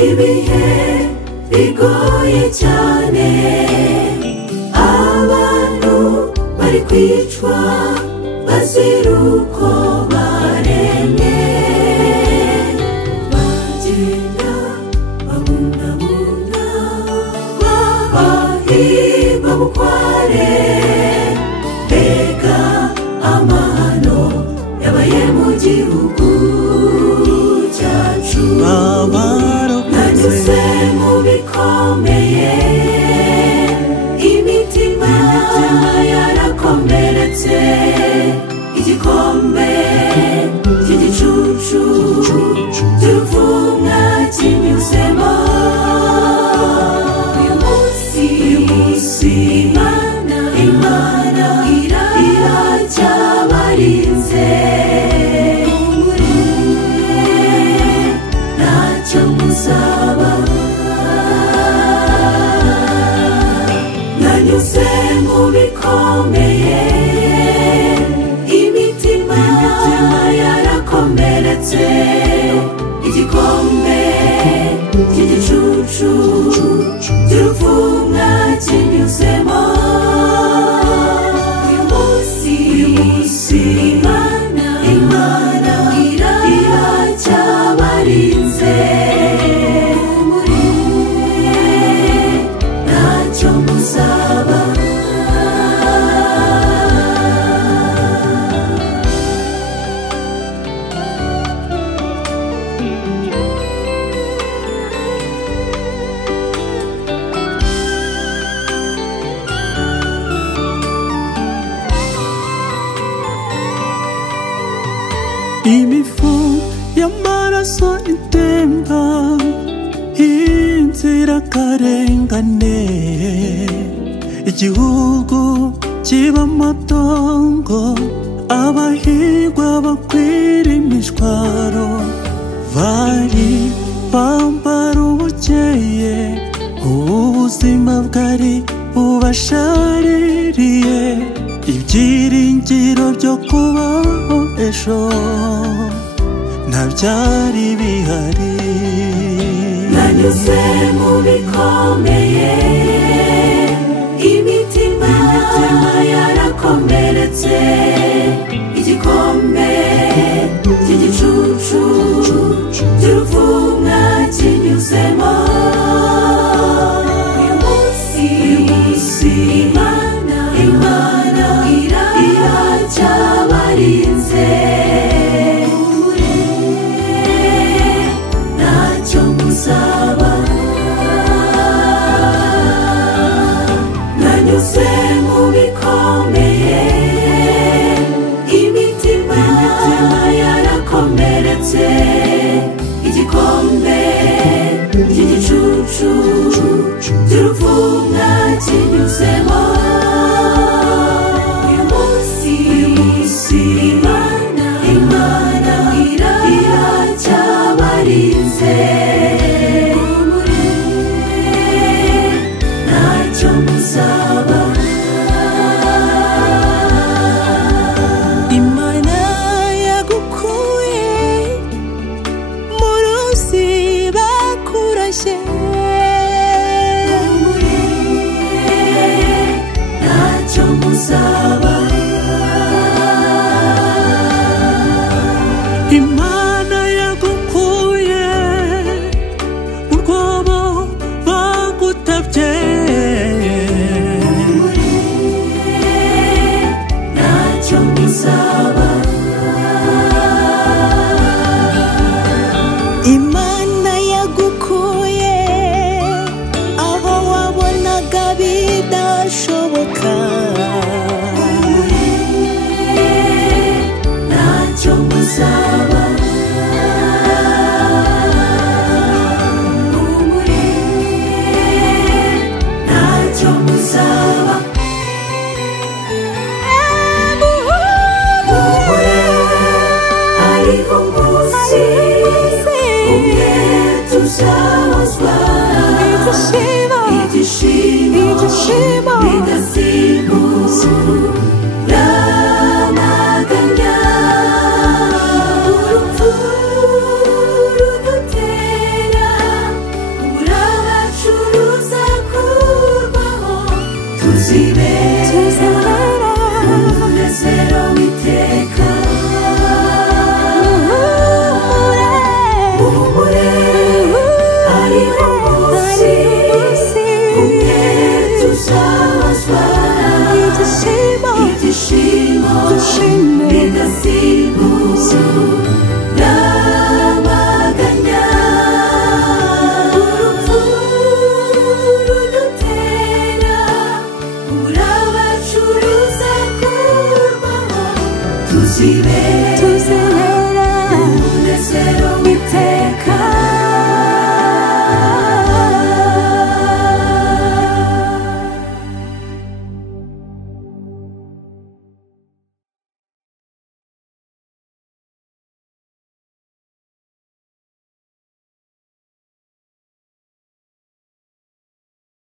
ibihe bigoye cyane, abantu bari kwicwa bazira uko baremye, bagenda babungabunga bahigwa bukware, mbega amahano yabaye mu gihugu cyacu. Nanyuze mu bikomeye, imitima yarakomeretse, igikombe cy'igicucu cy'uruvumwa kinyuzemo. Uyu munsi Imana iracyabarinze, ntacyo muzaba. Nanyuze mu bikomeye, imitima yarakomeretse, igikombe cy'igicucu cy'uruvumwa kinyuzemo. Uyu munsi Imana iracyabarinze, ntacyo muzaba. Imifu y'amaraso itemba, inzirakarengane, igihugu kiba amatongo, abahigwa bakwira imishwaro, bari bambara ubukeye, ubuzima bwari bubashaririye, ibyiringiro byo kubaho ejo ntabyari bihari. Nanyuze mu bikomeye, imitima yarakomeretse, igikombe cy'igicucu cy'uruvumwa kinyuzemo. Uyu munsi Imana iracyabarinze, ntacyo muzaba. Nanyuze mu bikomeye, imitima yarakomeretse, igikombe cy'igicucu cy'uruvumwa kinyuzemo. Uyu munsi Imana iracyabarinze, ntacyo muzaba. Imana yagukuye mu ruzi bakurashye, ntacyo muzaba. Imana yagukuye mu rwobo bagutabye, ntacyo muzaba. Imana yagukuye aho wabonaga bidashoboka, ntacyo muzaba. Ntacyo muzaba. Hariho umunsi umwe tuzabazwa, igishimo